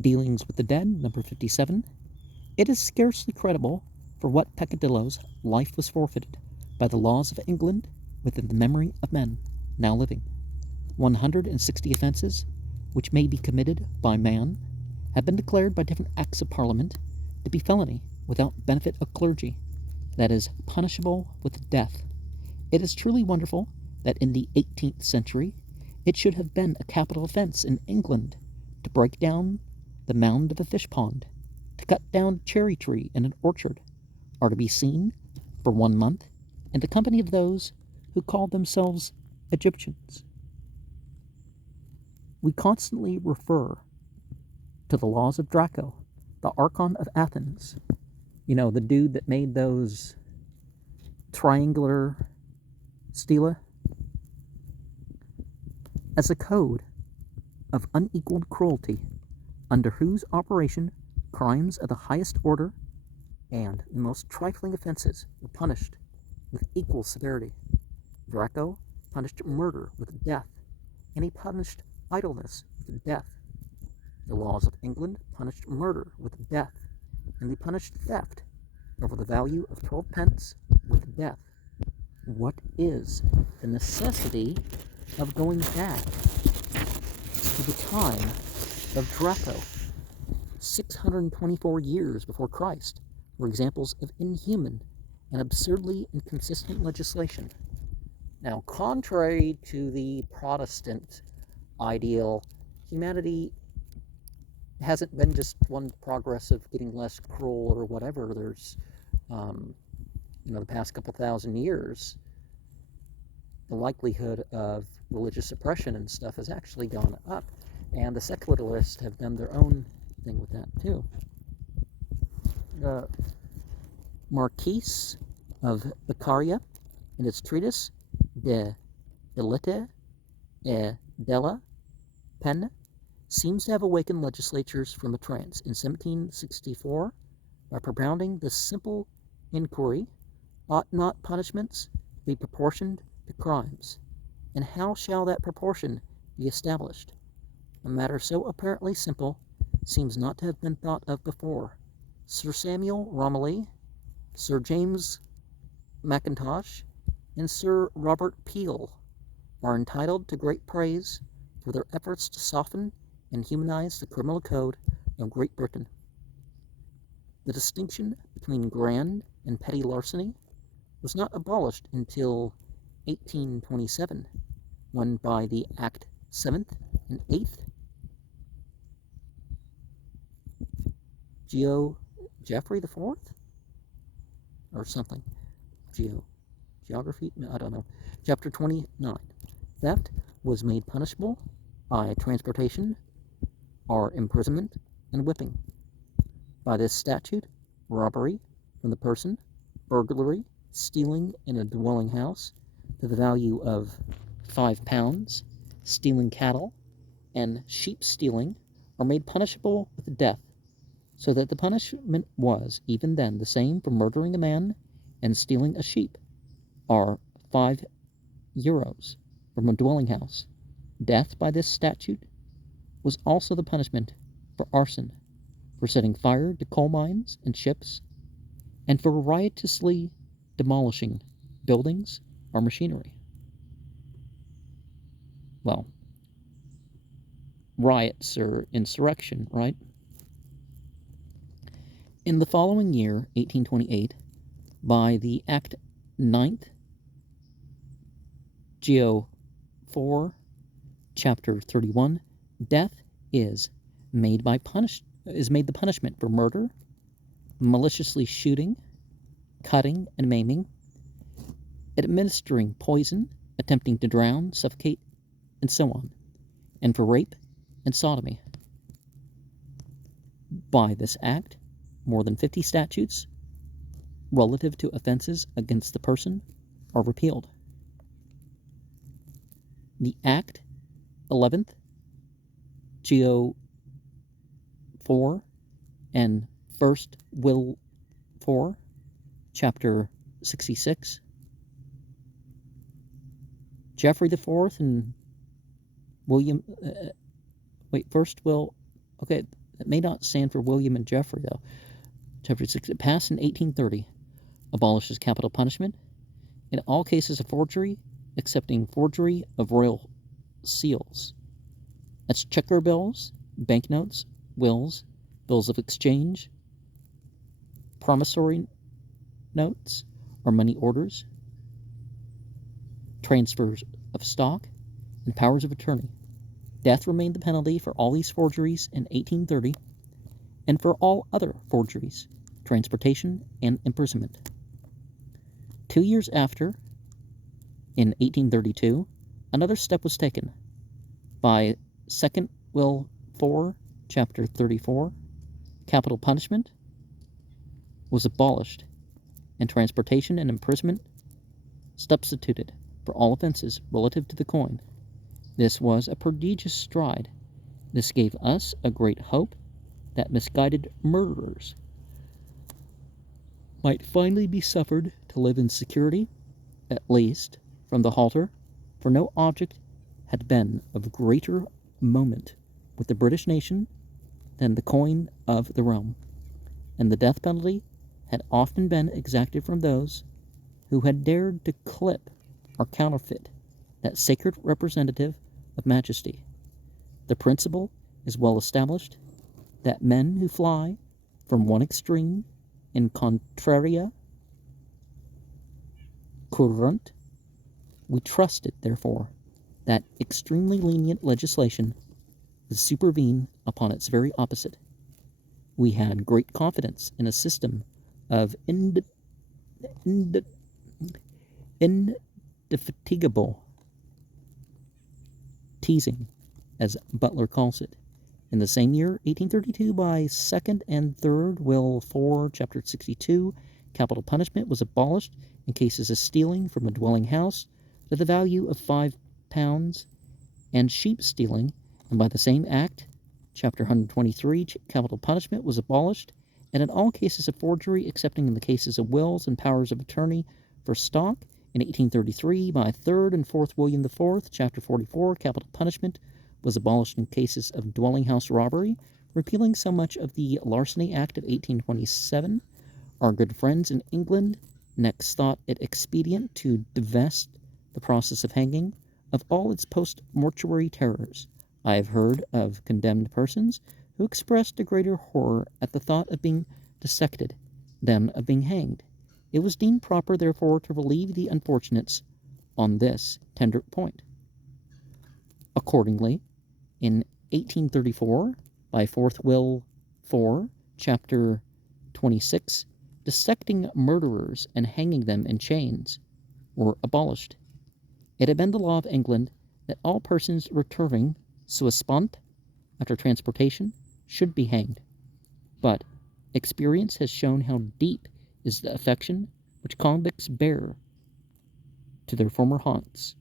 Dealings with the Dead, number 57. It is scarcely credible for what peccadilloes life was forfeited by the laws of England within the memory of men now living. 160 offences, which may be committed by man, have been declared by different acts of Parliament to be felony without benefit of clergy, that is, punishable with death. It is truly wonderful that in the 18th century it should have been a capital offence in England to break down the mound of a fish pond, to cut down a cherry tree in an orchard, or to be seen for 1 month in the company of those who called themselves Egyptians. We constantly refer to the laws of Draco, the Archon of Athens, the dude that made those triangular stela, as a code of unequaled cruelty, under whose operation crimes of the highest order and the most trifling offences were punished with equal severity. Draco punished murder with death, and he punished idleness with death. The laws of England punished murder with death, and they punished theft over the value of 12 pence with death. What is the necessity of going back to the time of Draco, 624 years before Christ, were examples of inhuman and absurdly inconsistent legislation? Now, contrary to the Protestant ideal, humanity hasn't been just one progress of getting less cruel or whatever. There's, the past couple thousand years, the likelihood of religious suppression and stuff has actually gone up. And the secularists have done their own thing with that, too. The Marquis of Beccaria, in its treatise De Delite et Della Pen, seems to have awakened legislatures from a trance in 1764 by propounding the simple inquiry, ought not punishments be proportioned to crimes, and how shall that proportion be established? A matter so apparently simple seems not to have been thought of before. Sir Samuel Romilly, Sir James Mackintosh, and Sir Robert Peel are entitled to great praise for their efforts to soften and humanize the criminal code of Great Britain. The distinction between grand and petty larceny was not abolished until 1827, when by the Act 7th and 8th, Geoffrey the Fourth, or something, geography, I don't know, chapter 29, theft was made punishable by transportation or imprisonment and whipping. By this statute, robbery from the person, burglary, stealing in a dwelling house to the value of £5, stealing cattle, and sheep stealing are made punishable with death, so that the punishment was even then the same for murdering a man and stealing a sheep, or €5 from a dwelling house. Death by this statute was also the punishment for arson, for setting fire to coal mines and ships, and for riotously demolishing buildings or machinery. Well, riots or insurrection, right? In the following year, 1828, by the Act 9th, Geo 4, Chapter 31, death is made the punishment for murder, maliciously shooting, cutting and maiming, administering poison, attempting to drown, suffocate, and so on, and for rape and sodomy. By this act, more than 50 statutes relative to offenses against the person are repealed. The Act 11th, Geo 4, and 1st Will 4, Chapter 66, Geoffrey the Fourth and William, First Will, okay, It may not stand for William and Geoffrey, though. Chapter 6, it passed in 1830, abolishes capital punishment in all cases of forgery, excepting forgery of royal seals. That's checker bills, banknotes, wills, bills of exchange, promissory notes or money orders, transfers of stock, and powers of attorney. Death remained the penalty for all these forgeries in 1830, and for all other forgeries, transportation and imprisonment. 2 years after, in 1832, another step was taken. By 2nd Will 4, Chapter 34, capital punishment was abolished, and transportation and imprisonment substituted for all offenses relative to the coin. This was a prodigious stride. This gave us a great hope that misguided murderers might finally be suffered to live in security, at least from the halter, for no object had been of greater moment with the British nation than the coin of the realm, and the death penalty had often been exacted from those who had dared to clip or counterfeit that sacred representative of majesty. The principle is well established that men who fly from one extreme in contraria current, we trusted, therefore, that extremely lenient legislation would supervene upon its very opposite. We had great confidence in a system of indefatigable teasing, as Butler calls it. In the same year, 1832, by 2nd and 3rd Will 4, Chapter 62, capital punishment was abolished in cases of stealing from a dwelling house to the value of £5, and sheep stealing, and by the same act, Chapter 123, capital punishment was abolished, and in all cases of forgery, excepting in the cases of wills and powers of attorney for stock. In 1833, by 3rd and 4th William IV, Chapter 44, capital punishment was abolished in cases of dwelling house robbery, repealing so much of the Larceny Act of 1827. Our good friends in England next thought it expedient to divest the process of hanging of all its post-mortuary terrors. I have heard of condemned persons who expressed a greater horror at the thought of being dissected than of being hanged. It was deemed proper, therefore, to relieve the unfortunates on this tender point. Accordingly, in 1834, by 4th Will 4, Chapter 26, dissecting murderers and hanging them in chains were abolished. It had been the law of England that all persons returning sua sponte after transportation should be hanged, but experience has shown how deep is the affection which convicts bear to their former haunts,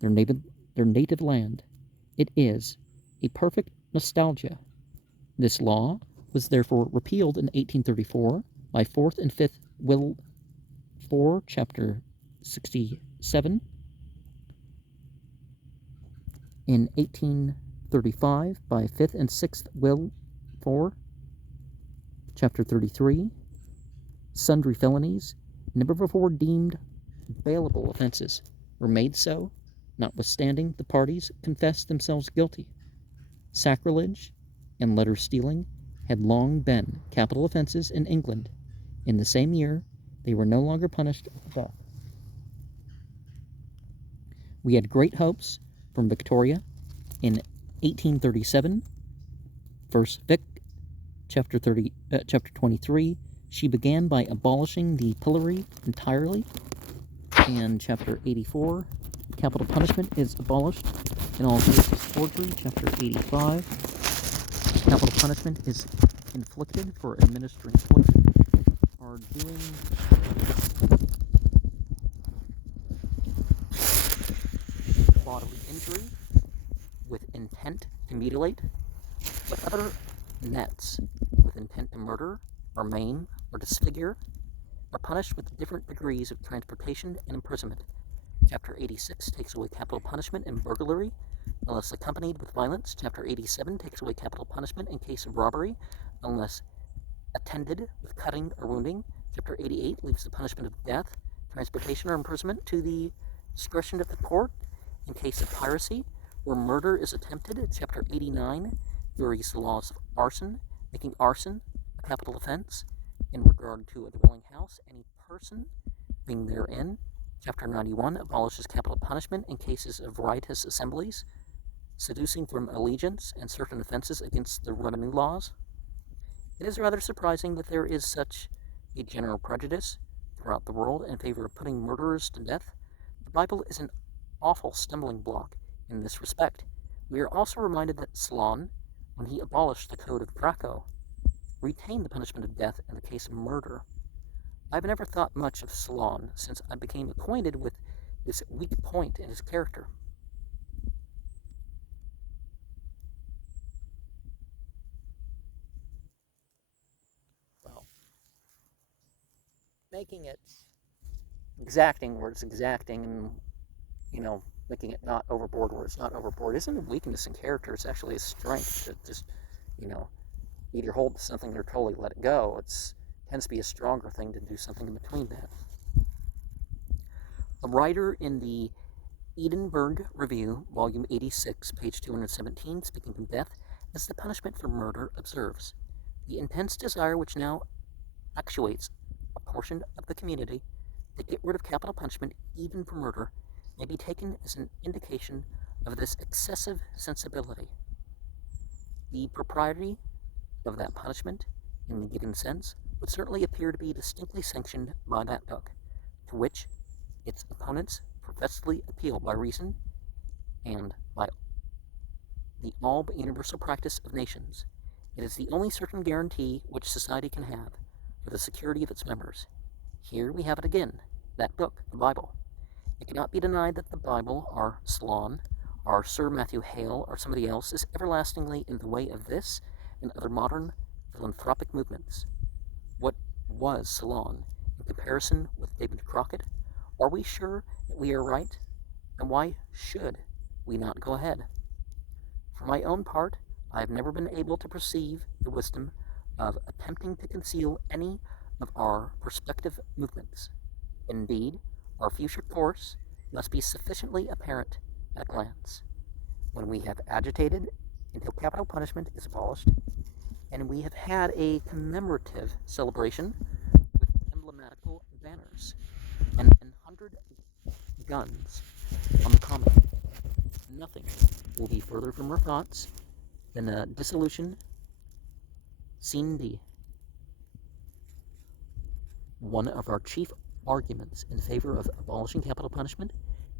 their native land. It is a perfect nostalgia. This law was therefore repealed in 1834 by 4th and 5th Will 4, Chapter 67. In 1835 by 5th and 6th Will 4, Chapter 33, sundry felonies, never before deemed bailable offenses, were made so, notwithstanding the parties confessed themselves guilty. Sacrilege and letter stealing had long been capital offenses in England. In the same year, they were no longer punished with death. We had great hopes from Victoria in 1837. Verse Vic, chapter 23, she began by abolishing the pillory entirely. And chapter 84, capital punishment is abolished in all cases of forgery. Chapter 85, capital punishment is inflicted for administering poison or doing bodily injury with intent to mutilate, but other nets with intent to murder or maim or disfigure are punished with different degrees of transportation and imprisonment. Chapter 86 takes away capital punishment in burglary, unless accompanied with violence. Chapter 87 takes away capital punishment in case of robbery, unless attended with cutting or wounding. Chapter 88 leaves the punishment of death, transportation, or imprisonment to the discretion of the court in case of piracy, where murder is attempted. Chapter 89 varies the laws of arson, making arson a capital offense. In regard to a dwelling house, any person being therein. Chapter 91 abolishes capital punishment in cases of riotous assemblies, seducing from allegiance, and certain offenses against the revenue laws. It is rather surprising that there is such a general prejudice throughout the world in favor of putting murderers to death. The Bible is an awful stumbling block in this respect. We are also reminded that Solon, when he abolished the code of Draco, retained the punishment of death in the case of murder. I've never thought much of Solon since I became acquainted with this weak point in his character. Well, making it exacting where it's exacting, and making it not overboard where it's not overboard isn't a weakness in character. It's actually a strength to just either hold to something or totally let it go. It tends to be a stronger thing to do something in between that. A writer in the Edinburgh Review, volume 86, page 217, speaking of death as the punishment for murder, observes, the intense desire which now actuates a portion of the community to get rid of capital punishment even for murder may be taken as an indication of this excessive sensibility. The propriety of that punishment, in the given sense, would certainly appear to be distinctly sanctioned by that book, to which its opponents professedly appeal by reason and by the all but universal practice of nations. It is the only certain guarantee which society can have for the security of its members. Here we have it again, that book, the Bible. It cannot be denied that the Bible, our Solon, our Sir Matthew Hale, or somebody else, is everlastingly in the way of this and other modern philanthropic movements. What was Solon in comparison with David Crockett? Are we sure that we are right? And why should we not go ahead? For my own part, I have never been able to perceive the wisdom of attempting to conceal any of our prospective movements. Indeed, our future course must be sufficiently apparent at a glance. When we have agitated until capital punishment is abolished, and we have had a commemorative celebration with emblematical banners and 100 guns on the common, nothing will be further from our thoughts than a dissolution sine die. One of our chief arguments in favor of abolishing capital punishment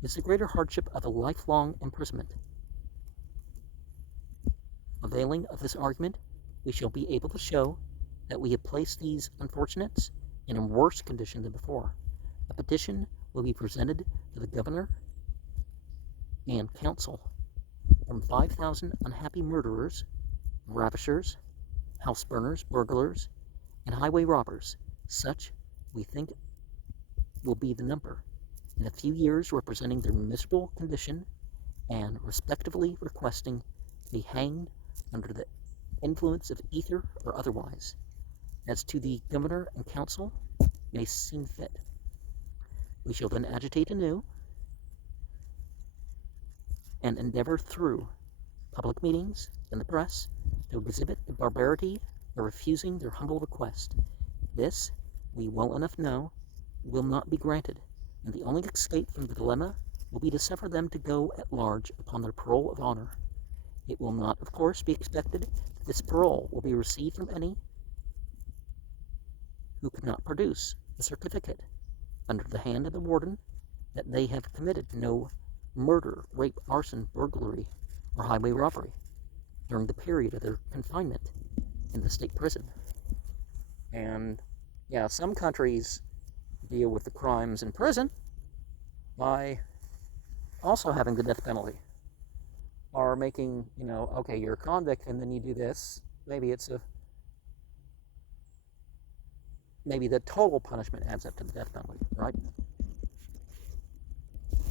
is the greater hardship of a lifelong imprisonment. Availing of this argument, we shall be able to show that we have placed these unfortunates in a worse condition than before. A petition will be presented to the governor and council from 5,000 unhappy murderers, ravishers, house burners, burglars, and highway robbers. Such, we think, will be the number, in a few years representing their miserable condition and respectively requesting to be hanged under the influence of ether or otherwise, as to the governor and council may seem fit. We shall then agitate anew and endeavor through public meetings and the press to exhibit the barbarity of refusing their humble request. This, we well enough know, will not be granted, and the only escape from the dilemma will be to suffer them to go at large upon their parole of honor. It will not, of course, be expected that this parole will be received from any who could not produce a certificate under the hand of the warden that they have committed no murder, rape, arson, burglary, or highway robbery during the period of their confinement in the state prison. And yeah, some countries deal with the crimes in prison by also having the death penalty, or making, okay, you're a convict and then you do this. Maybe the total punishment adds up to the death penalty, right?